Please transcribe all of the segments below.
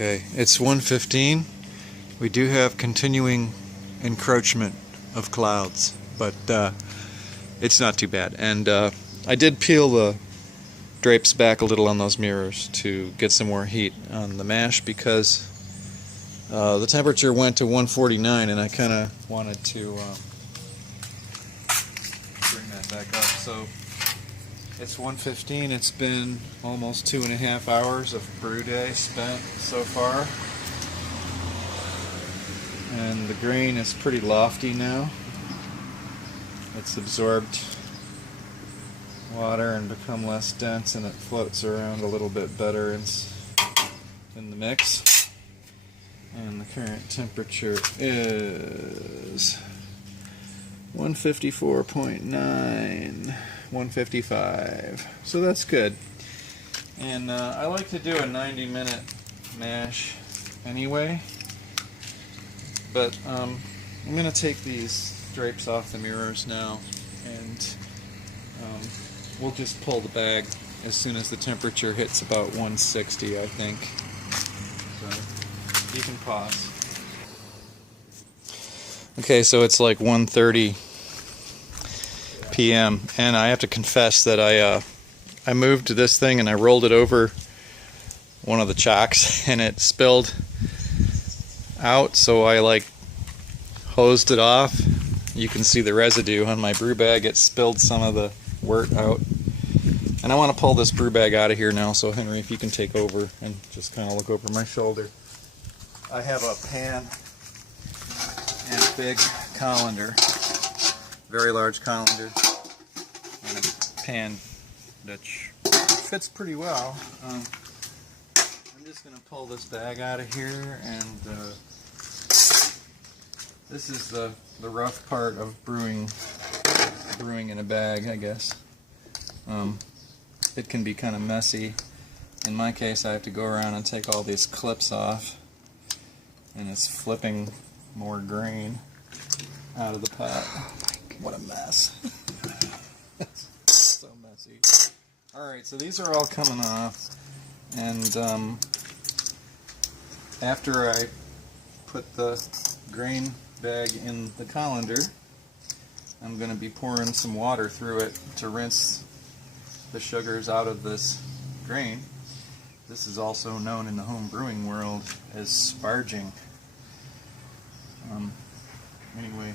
Okay, it's 1:15. We do have continuing encroachment of clouds, but it's not too bad. And I did peel the drapes back a little on those mirrors to get some more heat on the mash because the temperature went to 149 and I kind of wanted to bring that back up. So it's 1:15. It's been almost 2.5 hours of brew day spent so far. And the grain is pretty lofty now. It's absorbed water and become less dense, and it floats around a little bit better in the mix. And the current temperature is 154.9, 155. So that's good. And I like to do a 90-minute mash anyway. But I'm going to take these drapes off the mirrors now, and we'll just pull the bag as soon as the temperature hits about 160, I think. So you can pause. Okay, so it's like 1:30 p.m. and I have to confess that I moved this thing and I rolled it over one of the chocks and it spilled out, so I hosed it off. You can see the residue on my brew bag. It spilled some of the wort out, and I want to pull this brew bag out of here now. So Henry, if you can take over and just kind of look over my shoulder. I have a pan and a big colander, very large colander, and a pan that fits pretty well. I'm just going to pull this bag out of here, and this is the rough part of brewing in a bag, I guess. It can be kind of messy. In my case, I have to go around and take all these clips off, and it's flipping more grain out of the pot. Oh my God, what a mess. It's so messy. Alright, so these are all coming off, and after I put the grain bag in the colander, I'm going to be pouring some water through it to rinse the sugars out of this grain. This is also known in the home brewing world as sparging. Anyway,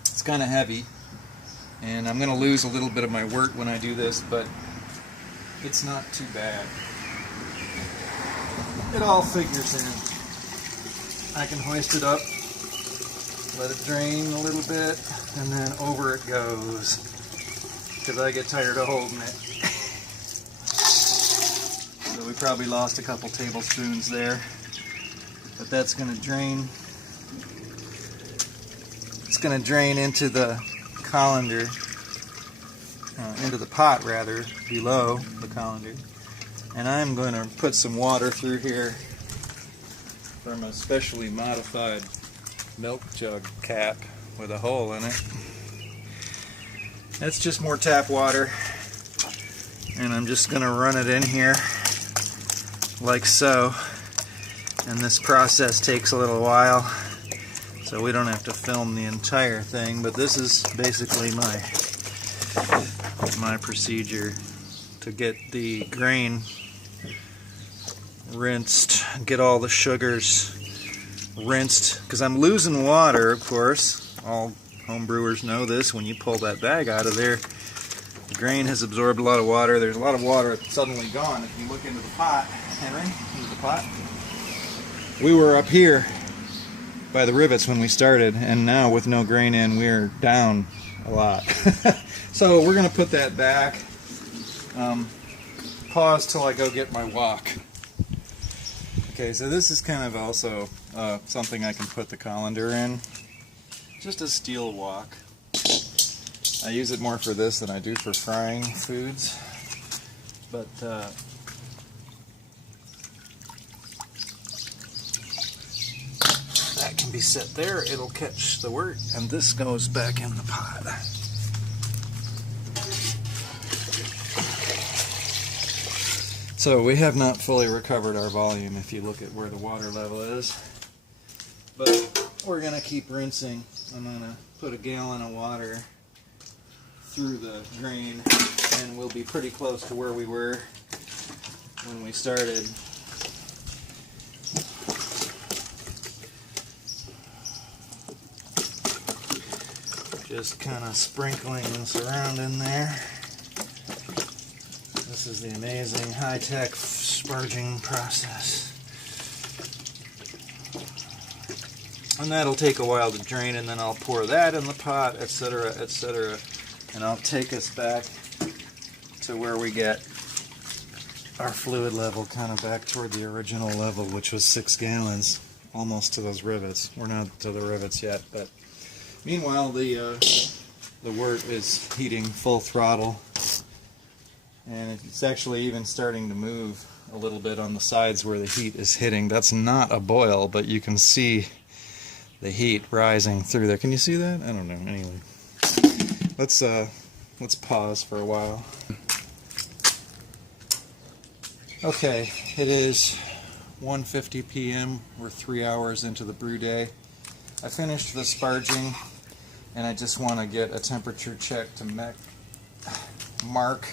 it's kind of heavy, and I'm going to lose a little bit of my wort when I do this, but it's not too bad. It all figures in. I can hoist it up, let it drain a little bit, and then over it goes, because I get tired of holding it. So we probably lost a couple tablespoons there, but that's going to drain. It's going to drain into the colander, into the pot rather, below the colander. And I'm going to put some water through here from a specially modified milk jug cap with a hole in it. That's just more tap water, and I'm just going to run it in here like so, and this process takes a little while, so we don't have to film the entire thing, but this is basically my procedure to get the grain rinsed, get all the sugars rinsed, because I'm losing water, of course. All home brewers know this. When you pull that bag out of there, the grain has absorbed a lot of water. There's a lot of water suddenly gone. If you look into the pot, Henry, into the pot, we were up here by the rivets when we started, and now with no grain in, we're down a lot. So we're going to put that back. Pause till I go get my wok. Okay, so this is kind of also something I can put the colander in. Just a steel wok. I use it more for this than I do for frying foods. But that can be set there. It'll catch the wort, and this goes back in the pot. So we have not fully recovered our volume if you look at where the water level is. But we're going to keep rinsing. I'm going to put a gallon of water through the drain and we'll be pretty close to where we were when we started. Just kind of sprinkling this around in there. This is the amazing high-tech sparging process. And that'll take a while to drain, and then I'll pour that in the pot, etc., etc. And I'll take us back to where we get our fluid level kind of back toward the original level, which was 6 gallons, almost to those rivets. We're not to the rivets yet, but meanwhile the wort is heating full throttle, and it's actually even starting to move a little bit on the sides where the heat is hitting. That's not a boil, but you can see the heat rising through there. Can you see that? I don't know. Anyway, let's pause for a while. Okay, it is 1:50 p.m. We're 3 hours into the brew day. I finished the sparging, and I just want to get a temperature check to mark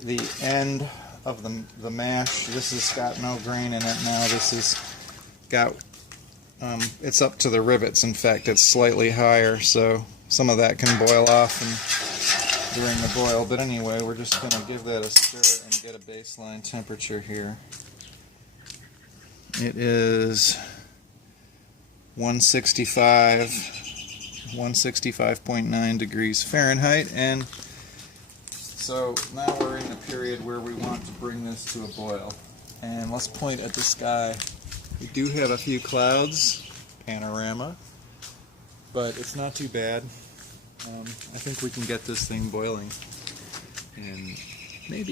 the end of the mash. This has got no grain in it now. This has got it's up to the rivets. In fact, it's slightly higher, so some of that can boil off during the boil. But anyway, we're just going to give that a stir and get a baseline temperature here. It is 165.9 degrees Fahrenheit, and so now we're in the period where we want to bring this to a boil. And let's point at the sky. We do have a few clouds, panorama, but it's not too bad. I think we can get this thing boiling in maybe